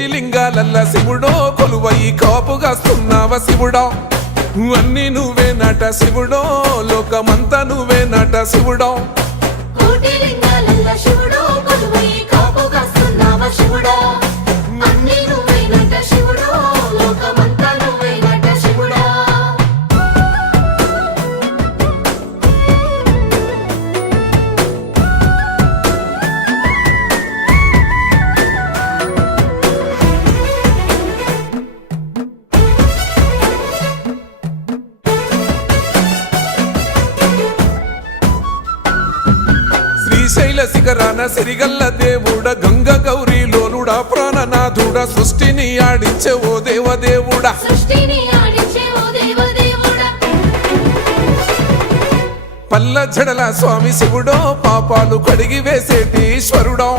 కోటి లింగాలల్ల శివుడో కొలువై కాపుగాస్తున్నావ శివుడా అన్ని నువ్వే నట శివుడో లోకమంతా నువ్వే నట శివుడో కోటి లింగాలల్ల శివుడో కొలువై కాపుగాస్తున్నావ శివుడా అన్ని నువ్వే నట శివుడో లోకమంతా నువ్వే నట శివుడా శ్రీశైల శిఖరాన సిరిగల్ల దేవుడ గంగ గౌరీ లోలుడా ప్రాణనాథుడ సృష్టిని ఆడించే ఓ దేవదేవుడా సృష్టిని ఆడించే ఓ దేవదేవుడా పల్ల జడల స్వామి శివుడో పాపాలు కడిగి వేసేటి ఈశ్వరుడో